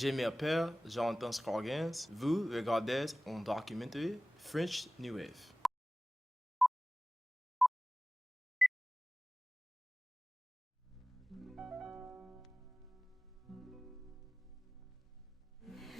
Je m'appelle Jean-Luc-Godard. Vous regardez un documentaire French New Wave.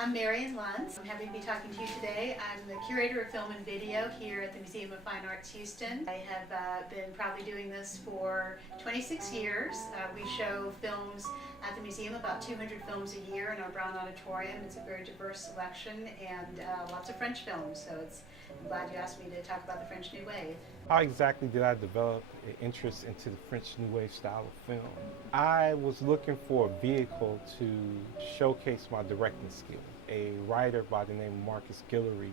I'm Marion Luntz. I'm happy to be talking to you today. I'm the curator of film and video here at the Museum of Fine Arts Houston. I have been probably doing this for 26 years. We show films at the museum, about 200 films a year in our Brown Auditorium. It's a very diverse selection and lots of French films, so I'm glad you asked me to talk about the French New Wave. How exactly did I develop an interest into the French New Wave style of film? I was looking for a vehicle to showcase my directing skills. A writer by the name of Marcus Guillory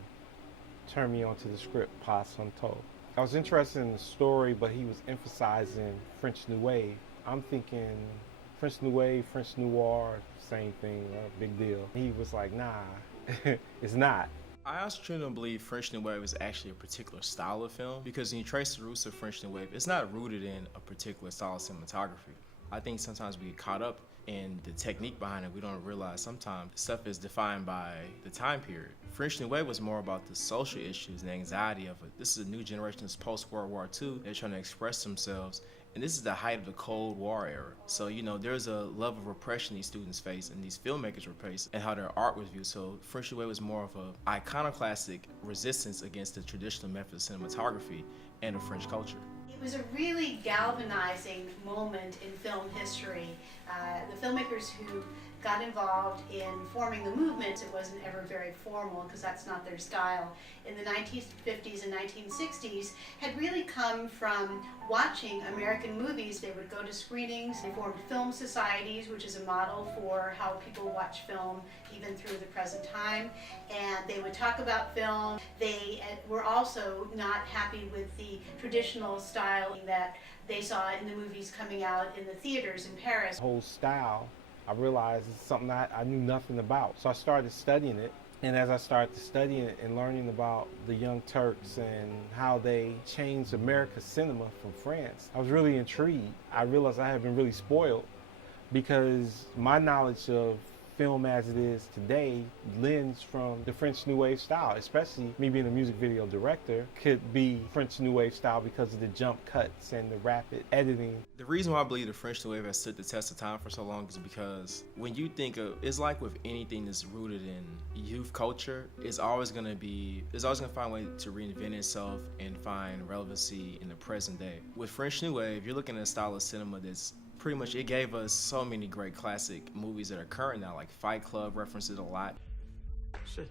turned me onto the script Pas Santo. I was interested in the story, but he was emphasizing French New Wave. I'm thinking French New Wave, French Noir, same thing, big deal. He was like, nah, it's not. I also truly don't believe French New Wave is actually a particular style of film, because when you trace the roots of French New Wave, it's not rooted in a particular style of cinematography. I think sometimes we get caught up in the technique behind it. We don't realize sometimes stuff is defined by the time period. French New Wave was more about the social issues and the anxiety of it. This is a new generation that's post-World War II. They're trying to express themselves. And this is the height of the Cold War era. So, there's a level of repression these students face and these filmmakers were faced, and how their art was viewed. So French New Wave was more of an iconoclastic resistance against the traditional methods of cinematography and of French culture. It was a really galvanizing moment in film history. The filmmakers who got involved in forming the movement, it wasn't ever very formal because that's not their style, in the 1950s and 1960s had really come from watching American movies. They would go to screenings, they formed film societies, which is a model for how people watch film even through the present time, and they would talk about film. They were also not happy with the traditional style that they saw in the movies coming out in the theaters in Paris. The whole style, I realized it's something that I knew nothing about. So I started studying it. And as I started studying it and learning about the Young Turks and how they changed America's cinema from France, I was really intrigued. I realized I had been really spoiled because my knowledge of film as it is today lends from the French New Wave style, especially me being a music video director, could be French New Wave style because of the jump cuts and the rapid editing. The reason why I believe the French New Wave has stood the test of time for so long is because when you think of, it's like with anything that's rooted in youth culture, it's always gonna find a way to reinvent itself and find relevancy in the present day. With French New Wave, you're looking at a style of cinema that's pretty much, it gave us so many great classic movies that are current now, like Fight Club references a lot. Shit.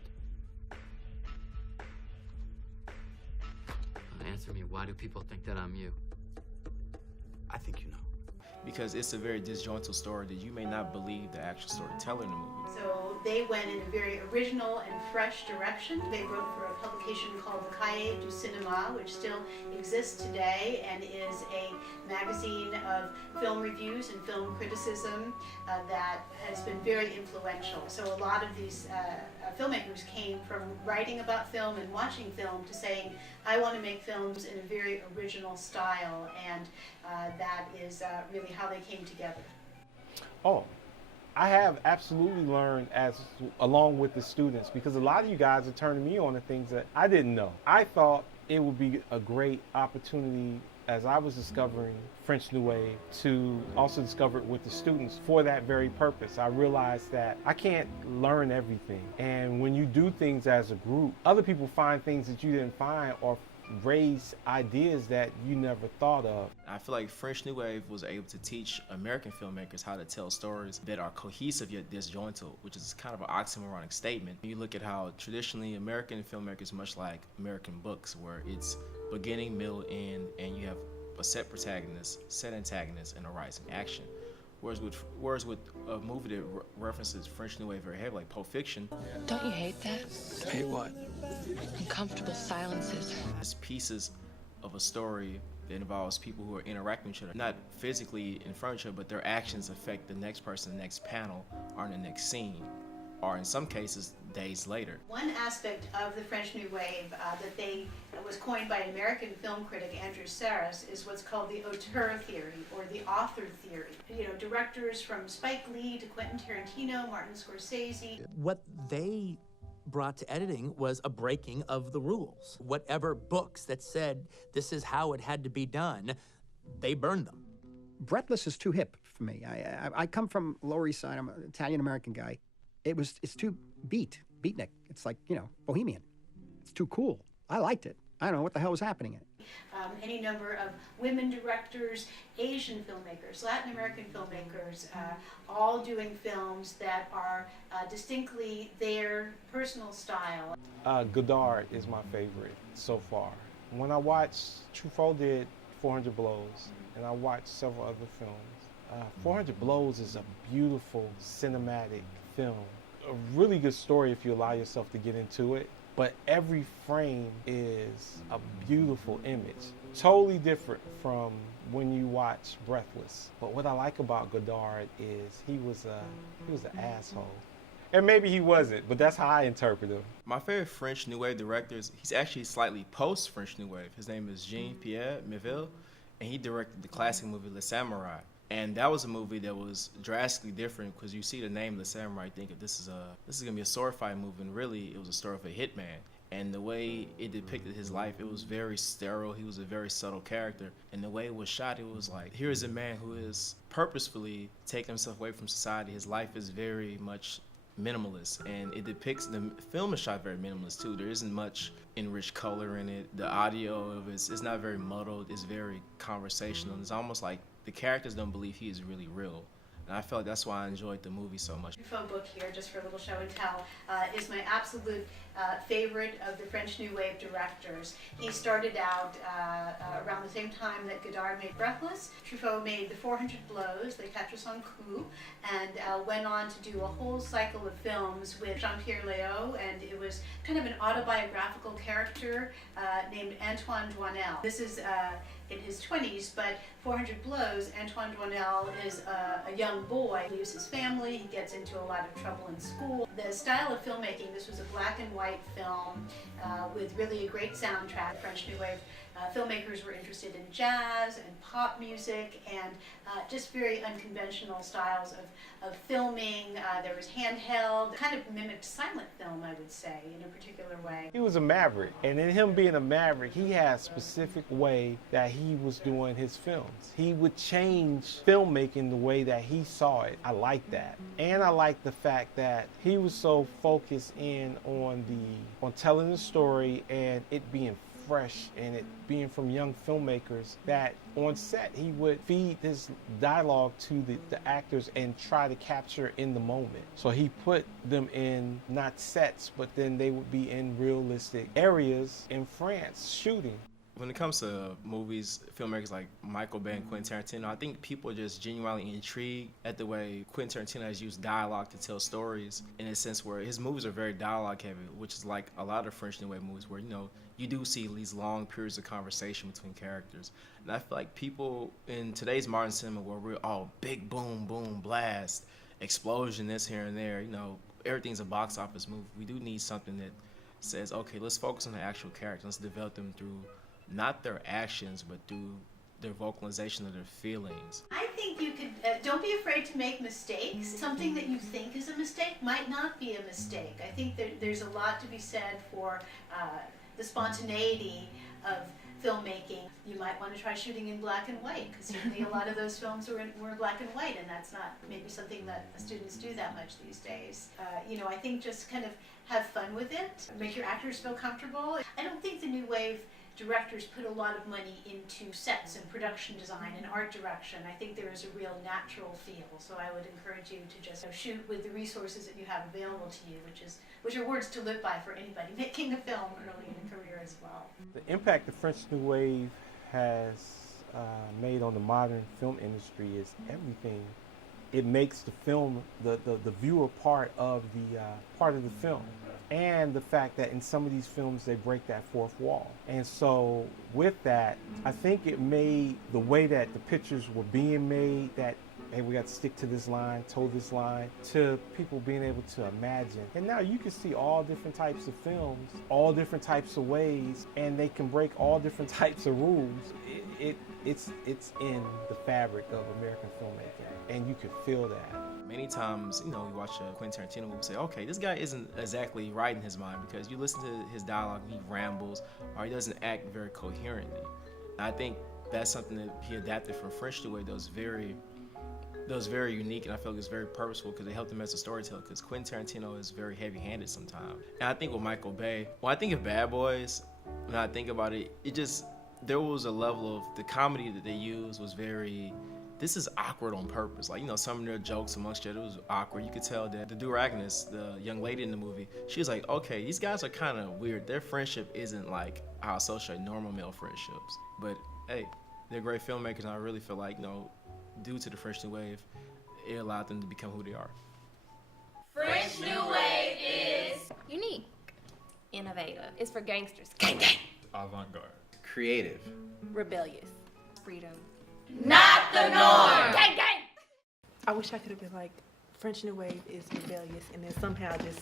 Answer me, why do people think that I'm you? I think you know. Because it's a very disjointed story that you may not believe the actual storyteller in the movie. So they went in a very original and fresh direction. They wrote for a publication called the Cahiers du Cinéma, which still exists today and is a magazine of film reviews and film criticism that has been very influential. So a lot of these filmmakers came from writing about film and watching film to saying, I want to make films in a very original style, and that is really how they came together. Oh, I have absolutely learned along with the students, because a lot of you guys are turning me on to things that I didn't know. I thought it would be a great opportunity as I was discovering French New Wave to also discover it with the students for that very purpose. I realized that I can't learn everything. And when you do things as a group, other people find things that you didn't find or raise ideas that you never thought of. I feel like French New Wave was able to teach American filmmakers how to tell stories that are cohesive yet disjointed, which is kind of an oxymoronic statement. You look at how traditionally American filmmakers, much like American books, where it's beginning, middle, end, and you have a set protagonist, set antagonist, and a rising action. Whereas with a movie that references French New Wave very heavily, like Pulp Fiction. Don't you hate that? Hate what? Uncomfortable silences. It's pieces of a story that involves people who are interacting with each other, not physically in front of each other, but their actions affect the next person, the next panel, or the next scene. or in some cases, days later. One aspect of the French New Wave that was coined by American film critic Andrew Sarris is what's called the auteur theory, or the author theory. You know, directors from Spike Lee to Quentin Tarantino, Martin Scorsese. What they brought to editing was a breaking of the rules. Whatever books that said this is how it had to be done, they burned them. Breathless is too hip for me. I come from Lower East Side. I'm an Italian-American guy. It's too beatnik. It's like, you know, bohemian. It's too cool. I liked it. I don't know what the hell was happening in it. Any number of women directors, Asian filmmakers, Latin American filmmakers, all doing films that are distinctly their personal style. Godard is my favorite so far. When I watched, Truffaut did 400 Blows, and I watched several other films. 400 Blows is a beautiful cinematic film. A really good story if you allow yourself to get into it. But every frame is a beautiful image. Totally different from when you watch Breathless. But what I like about Godard is he was an asshole. And maybe he wasn't, but that's how I interpret him. My favorite French New Wave director he's actually slightly post-French New Wave. His name is Jean-Pierre Melville, and he directed the classic movie Le Samourai. And that was a movie that was drastically different because you see the name Le Samourai, think this is gonna be a sword fight movie, and really it was a story of a hitman. And the way it depicted his life, it was very sterile. He was a very subtle character. And the way it was shot, it was like, here is a man who is purposefully taking himself away from society. His life is very much minimalist, and it depicts, the film is shot very minimalist too. There isn't much enriched color in it. The audio of it is not very muddled. It's very conversational. It's almost like the characters don't believe he is really real. And I felt that's why I enjoyed the movie so much. Truffaut book here, just for a little show and tell, is my absolute favorite of the French New Wave directors. He started out around the same time that Godard made Breathless. Truffaut made the 400 Blows, Les 400 Coups, and went on to do a whole cycle of films with Jean-Pierre Léaud, and it was kind of an autobiographical character named Antoine Doinel. This is in his 20s, but 400 Blows, Antoine Doinel is a young boy. He leaves his family, he gets into a lot of trouble in school. The style of filmmaking, this was a black and white film with really a great soundtrack. French New Wave filmmakers were interested in jazz and pop music and just very unconventional styles of filming. There was handheld, kind of mimicked silent film, I would say, in a particular way. He was a maverick, and in him being a maverick, he had a specific way that he was doing his films. He would change filmmaking the way that he saw it. I like that. And I like the fact that he was so focused in on telling the story and it being fresh and it being from young filmmakers, that on set he would feed his dialogue to the actors and try to capture in the moment. So he put them in not sets, but then they would be in realistic areas in France shooting. When it comes to movies, filmmakers like Michael Bay and Quentin Tarantino, I think people are just genuinely intrigued at the way Quentin Tarantino has used dialogue to tell stories, in a sense where his movies are very dialogue heavy, which is like a lot of French New Wave movies where, you know, you do see these long periods of conversation between characters. And I feel like people in today's modern cinema where we're all big boom, boom, blast, explosion, this here and there, you know, everything's a box office movie. We do need something that says, okay, let's focus on the actual characters. Let's develop them through not their actions, but through their vocalization of their feelings. I think you could, don't be afraid to make mistakes. Something that you think is a mistake might not be a mistake. I think there's a lot to be said for the spontaneity of filmmaking. You might want to try shooting in black and white, because certainly a lot of those films were black and white, and that's not maybe something that students do that much these days. You know, I think just kind of have fun with it, make your actors feel comfortable. I don't think the New Wave directors put a lot of money into sets and production design and art direction. I think there is a real natural feel, so I would encourage you to just shoot with the resources that you have available to you, which are words to live by for anybody making a film early in a career as well. The impact the French New Wave has made on the modern film industry is everything it makes the film the viewer part of the film. And the fact that in some of these films they break that fourth wall. And so with that, I think it made the way that the pictures were being made, that hey, we got to stick to this line, toe this line, to people being able to imagine. And now you can see all different types of films, all different types of ways, and they can break all different types of rules. It's in the fabric of American filmmaking, and you can feel that. Many times, you know, you watch a Quentin Tarantino movie and say, okay, this guy isn't exactly right in his mind, because you listen to his dialogue and he rambles, or he doesn't act very coherently. And I think that's something that he adapted from French New Wave that was very unique, and I feel like it's very purposeful because it helped him as a storyteller, because Quentin Tarantino is very heavy-handed sometimes. And I think with Michael Bay, when I think of Bad Boys, when I think about it, there was a level of the comedy that they used was very, this is awkward on purpose. Like, you know, some of their jokes amongst each other was awkward. You could tell that the Duragonist, the young lady in the movie, she was like, okay, these guys are kind of weird. Their friendship isn't like how I associate normal male friendships. But hey, they're great filmmakers, and I really feel like, you know, due to the French New Wave, it allowed them to become who they are. French New Wave is unique, innovative. It's for gangsters. Gang, gang. Avant-garde. Creative. Rebellious. Freedom. Not the norm. Gang, gang. I wish I could have been like, French New Wave is rebellious, and then somehow just